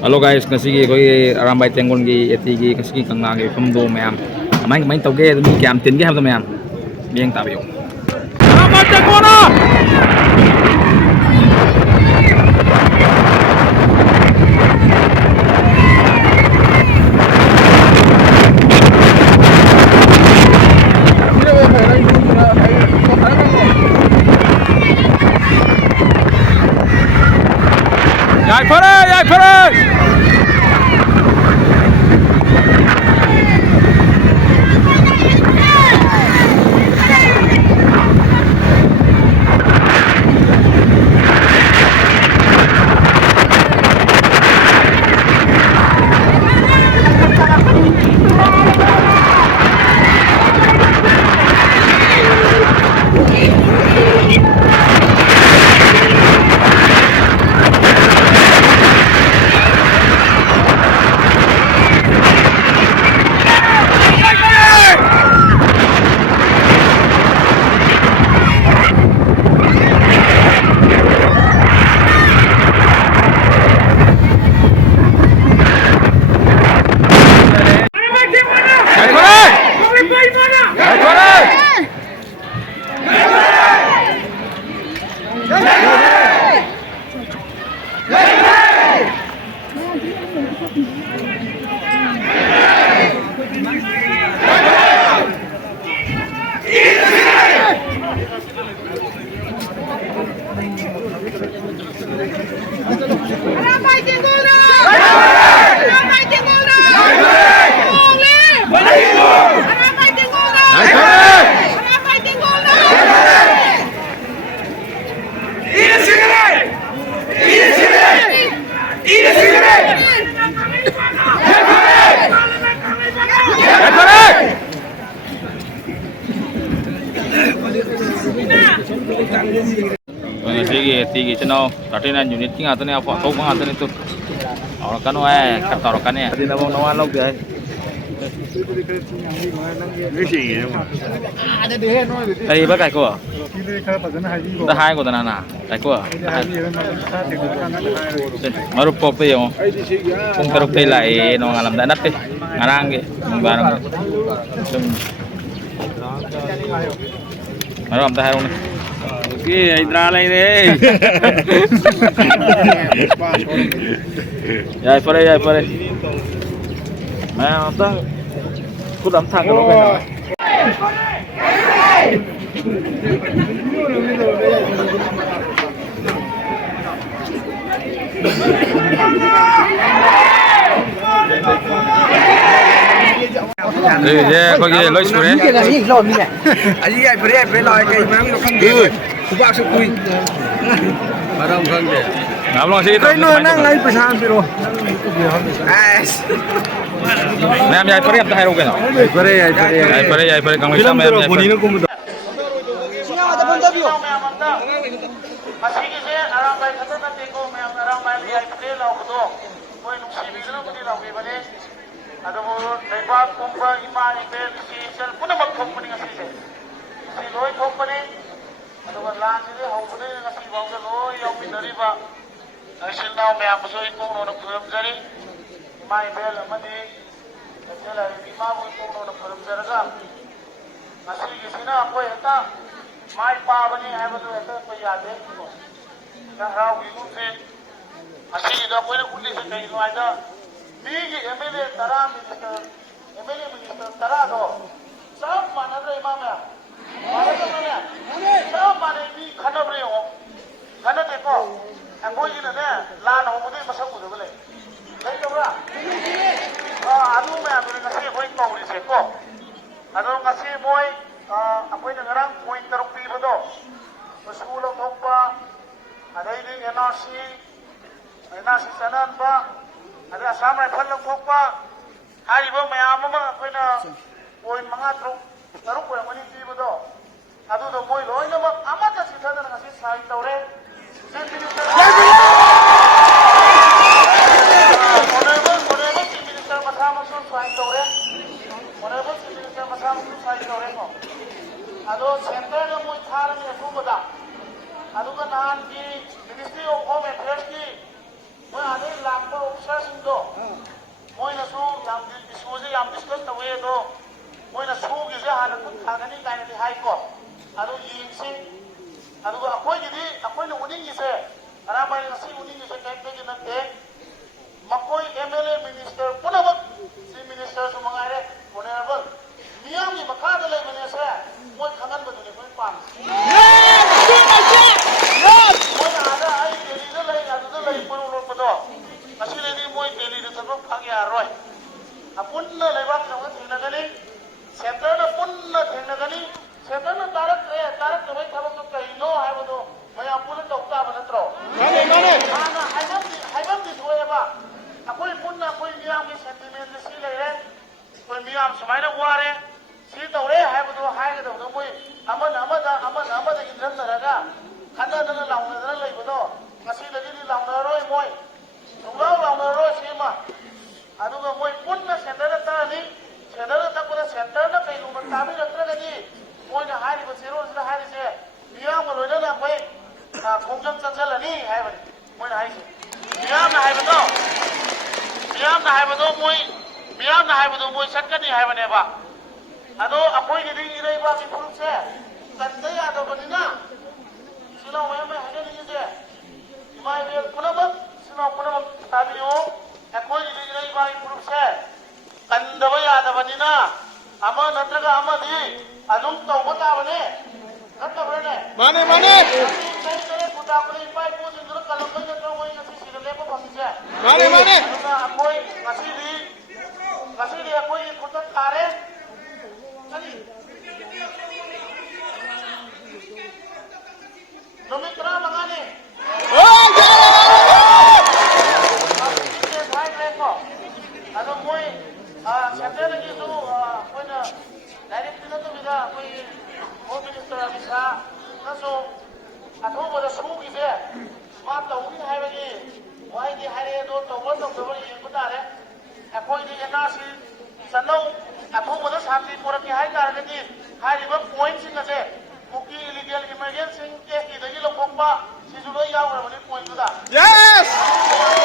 Hello guys, ngasi koi Arambai Tengon gi eti gi ngasi kangna gi famdo mayam. Amai mai tauge mi kyam tin gi hamdo mayam. Mieng tabiyo. Arambai Tengona! Yai pare, yai pare. Tigi channel, tapi nan unit tinggal tu ni apa? Tahu banget tu itu. Orang kan kata orang kan ya. Di nama nama log dia. Tadi apa kai ko? Dah hai ko tanah na. Kai ko. Marup pop tu yo. Kung teruk tu lah nong alam dah nanti ngarang ke, barang. Marup am dah hai orang. Oke, hidra lagi deh. Ya, pare. Nah, tang, kudam thang kalau kena. Đây, có cái lối xuống đấy. Anh ấy phải nói cái mà nó không được. Cụ bác sẽ quy. Mà đâu không được. Ngắm lo sih. Cái nơi năng lấy phải sang rồi. Nam jai pare apta hero kena. Jai pare kamu isam ya. Masih kisah orang baik kata nanti ko, orang baik lihat kita lau betul. Kau yang nusi bikin apa di lau ni bade. Ada mulu lepas kumpul iman ibel kisah pun nak kumpul dengan kisah. Si loi kumpul ni. Ada berlan ni kumpul ni nasi bangsa loi yang minari ba. Hasil nau me apa so ikut orang kumpul jadi. Iman ibel amadi. Jadi iman ikut orang kumpul jadi kan. Masih kisah na aku yang tak. Mai पावनी है बतो ऐसा कोई याद है कि ना हाँ विलू से अच्छी इधर कोई ना कुछ से कहीं लोग आया मीगी एमएलए तरा मिनिस्टर तरा दो सब माना रहे इमाम या सब माने मी खाना रहे हो खाना देखो अंगोई जी ने लान हो मुझे मसक मुझे बोले नहीं तो बड़ा आलू में आलू ने नसी कोई कौड़ी से को आलू नसी बोई apoy na ngarang point tarong pibo do masulang thokpa adai NRC sanan ba ada asam rifle lang thokpa hari ba mayam ma apoy na point mga tarong ko yang pibo do adu do boy loy na ba amata si thana na kasi sai tawre Ado center na mo ithara ni ako bada. Ado ka nahan ki Ministry of Home Affairs ki mo ado lakpa officers इशूसे discuss तवे तो Moina सूगिसे हाना कुछ थागनी काइनदि haiku अदो यिंगसि अदो अखोइगिदि अखोइना उनिंगिसे अराबाई ngasi उनिंगिसे काइनदि नते मकोई MLA minister पुनमक सी minister सुमंगारे होनेबल Miami मखादा लेबनेसे मोइ खंगन बदुनि कोइ palm Moina आदा आई दिल्लीदा लई अदुदा लई पुरो लोपदो ngasi मोइ दिल्लीदा थबक फागे आरोय अपुन्न लेबाक नंगा थिनगनि सेंटर पुन्न थिनगनि सेंटर तारक तबै थबक कइनो हायबदो मया पुन्न तौता बनत्रो माने हाना हायबम थोयबा अखोई पुन्न अखोई मियाम की सेंटिमेंट सी लेरे कोई मियाम सुमाइना वारे सी तौरे हायबदो हायगदो मोइ अमदा इंद्रनरगा खन्नदना लाउनदना लेबदो ngasi लगिनि लाउनरोय मोइ लाउनरोय सीमा अदुगा मोइ पुन्न सेंटर तानि सेंटर तकुना सेंटर न कइनुम ताबि रत्रगदि मोइना हारिबो सेरोसदा हारिसे मियाम लोइदना कोइ खोंजम चचलनि हायबनि मोइना हाइसे मियामना हाइबदो मोइ सकनि हाइबनेबा अदो अखोइगिदि इरैबा कि फुरुसे कन्दै यादबनिना सिलाव मयम हाइगनिसे इमाय बेल पुनमक सिलाव पुनमक ताबियो अखोइगिदि इरैबा कि फुरुसे कंदब यादबनिना अमा नत्रगा अमदि अदुम तौबा ताबने नत्तबरने माने कुटाकुले इपाय पुजिंदुर कलंबै नत्र मोइ ngasi सिरलेबो फंगिसे माने अदुगा अखोइ ngasi अखोइ खुतन तारे चली नमित्रा लगाने अदो मोइ सेंटर की जो कोइना डायरेक्ट न तो बिदा कोइ होम मिनिस्टर अमिशा नसो अथोबदा सुगिसे मा तौनि हाइबगी वाइदि हाइरे दो तौबो तौबो येंबो तारे अखोइदि एनासी सनौ अथोबदा शांति पुरकी हाइ तारगदि हाइरिबा पॉइंट सिंग असे मुकी इलीगल इमरजेंसी केस की दगी लोकोंबा सिजुलो यावरबनि पॉइंट दुदा यस